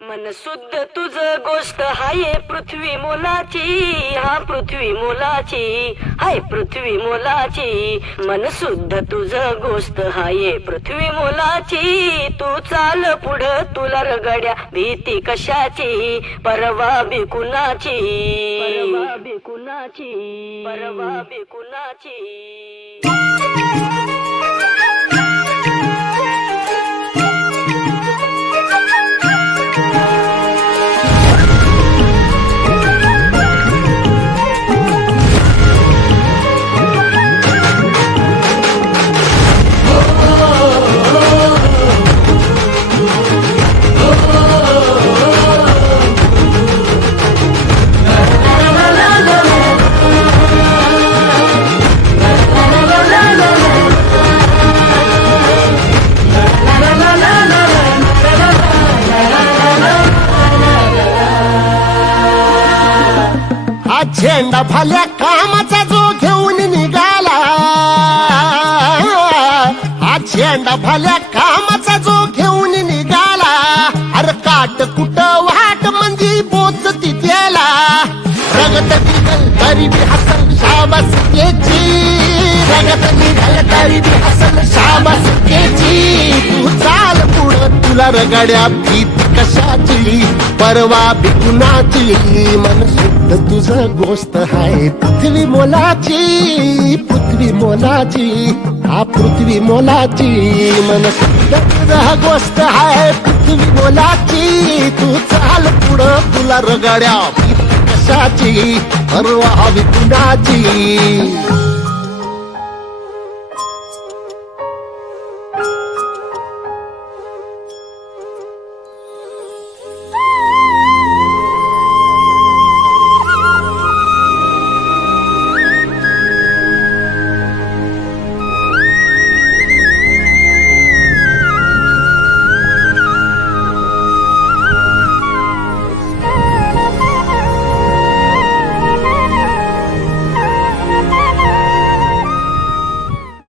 मन शुद्ध तुझ गोष्ट हाय पृथ्वी मोलाची, हा पृथ्वी मोलाची, हाय पृथ्वी मोलाची. मन शुद्ध तुझ गोष्ट हाय पृथ्वी मोलाची. तू चाल पुढं तुला रगड्या भीती कशाची, परवा बी कुणाची, परवा बी कुणाची, परवा बी कुणाची. झेंडा भाल्या कामाचा जो घेऊन निघाला, हा झेंडा भाल्या कामाचा जो घेऊन निघाला. अरे काट कुट वाट मंदी बोचती त्याला, रगत निघल तरी बी हसल शाबास त्याची, रगत निघल तरी बी हसल शाबास त्याची. तू चाल पुढं तुला रगड्या भीत कशाची, परवा बी कुणाची. मन शुद्ध तुझं गोष्ट हाय पृथ्वी मोलाची, पृथ्वी मोलाची, हा पृथ्वी मोलाची. मन शुद्ध तुझं गोष्ट हाय पृथ्वी मोलाची. तू चाल पुढं तुला रगड्या भीत कशाची, परवा बी कुणाची.